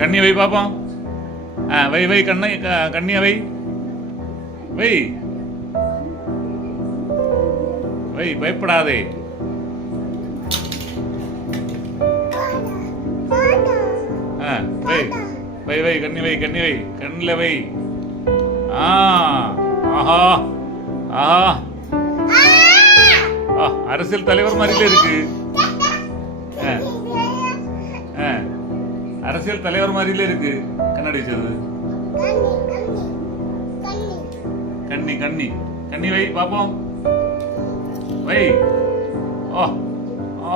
கண்ணி வை பாப்போம். வை வை கண்ணை கண்ணிய வை வை வை, பயப்படாதே. வை வை வை கண்ணி வை கண்ணி வை கண்ணில் வை. ஆஹா ஆஹா, அரசியல் தலைவர் மாதிரிலே இருக்கு. அரசியல் தலைவர் மாதிரிலே இருக்கு கண்ணாடி வச்சது. கண்ணி கண்ணி கண்ணி வை பாப்போம். வை.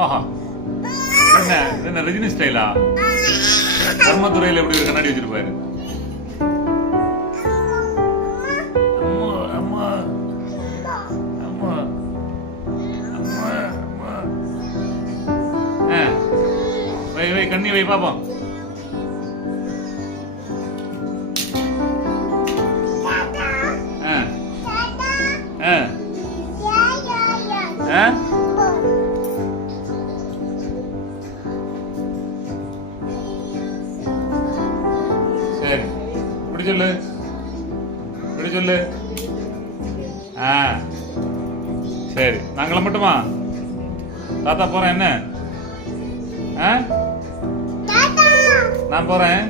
ஆஹா, என்ன என்ன ரஜினி ஸ்டைலா? தர்மதுரையில் எப்படி ஒரு கண்ணாடி வச்சிருப்பாரு. அம்மா அம்மா அம்மா அம்மா. வை வை கண்ணி வை பாப்போம். சரி, இப்படி சொல்லு, இப்படி சொல்லு. சரி, நான் கிளம்பட்டுமா? தாத்தா போறேன். என்ன நான் போறேன்,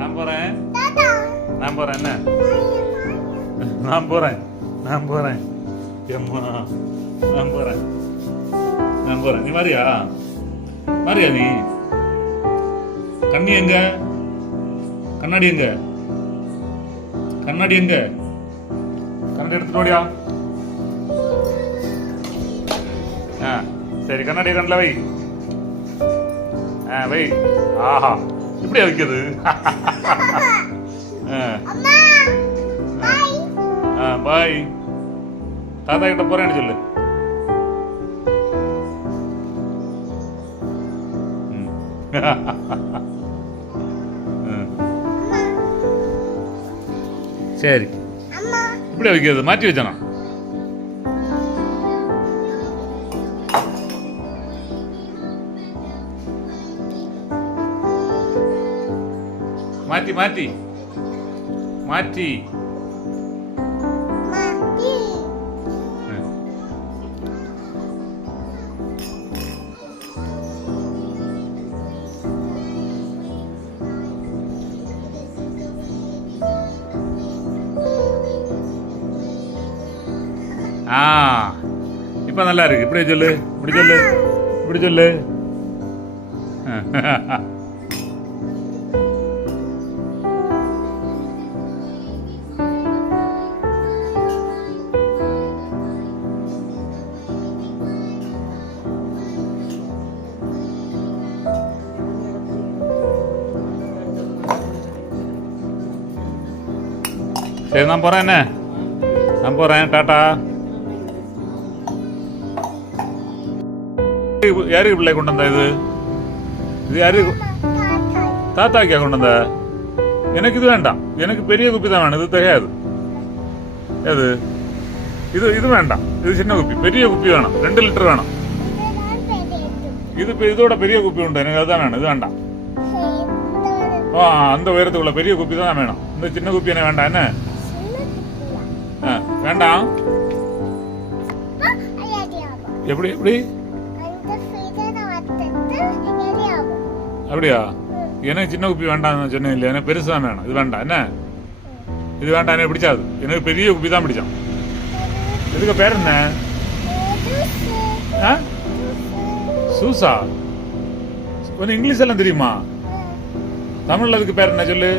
நான் போறேன், நான் போறேன். என்ன நான் போறேன், நான் போறேன். எம்மா நான் போறேன், நான் போறேன். நீ மாறியா? மாறியா நீ? கண்ணி எங்க? கண்ணாடி எங்க? கண்ணாடி எங்க? கண்ணாடி எடுத்துட்டு ஓடியா? சரி, கண்ணாடியை கண்ணில் வை. வை. ஆஹா, இப்படியா வைக்கிறது? பாய். தாத்தா கிட்ட போறேன்னு சொல்லு. சரி, இப்படி வைக்கிறது மாற்றி வச்சானா? மாற்றி மாற்றி மாற்றி. இப்ப நல்லா இருக்கு. இப்படியே சொல்லு, இப்படி சொல்லு, இப்படி சொல்லு. சரி, நான் போறேன். என்ன நான் போறேன். டாட்டா. யாருக்கு பிள்ளை கொண்டு வந்தா? இது யாரு? தாத்தாக்கியா கொண்டு வந்த? எனக்கு இது வேண்டாம். எனக்கு பெரிய குப்பி தான் வேணும். இது தெரியாது. அது இது இது வேண்டாம். இது சின்ன குப்பி. பெரிய குப்பி வேணும். 2 லிட்டர் வேணும். இது இதோட பெரிய குப்பி உண்டு. எனக்கு அதுதான் வேணும். இது வேண்டாம். அந்த உயரத்துக்குள்ள பெரிய குப்பி தான் வேணும். இந்த சின்ன குப்பி என்ன வேண்டாம்? என்ன வேண்டாம்? எப்படி எப்படி? அப்படியா? எனக்கு சின்ன குப்பி வேண்டாம் சொன்னேன் இல்லையா? எனக்கு பெருசு தான் வேணும். இது வேண்டாம். என்ன இது வேண்டாம். எனக்கு பிடிச்சாது. எனக்கு பெரிய குப்பி தான் பிடிச்சான். இதுக்கு பேர் என்ன? சூசா. கொஞ்சம் இங்கிலீஷ் எல்லாம் தெரியுமா? தமிழ்ல அதுக்கு பேர் என்ன சொல்லு?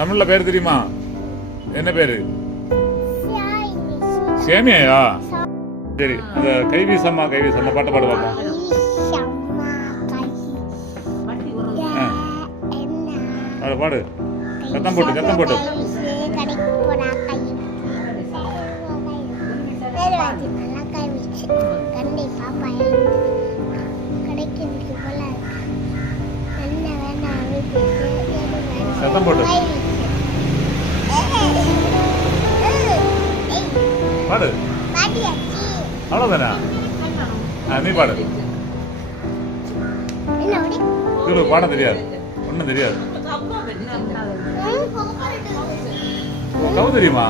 தமிழ்ல பேர் தெரியுமா? என்ன பேரு? சேமியா? சரி, அந்த கைவீசம்மா கைவீசம்மா பாட்டு பாடு பாப்போம். பாடு, சத்தம் போட்டு சத்தம் போட்டு. சத்தம் போட்டு பாடு. அவ்வளவுதானா? நீ பாடு. இது பாடம் தெரியாது, ஒன்றும் தெரியாது. கவு தெரியுமா?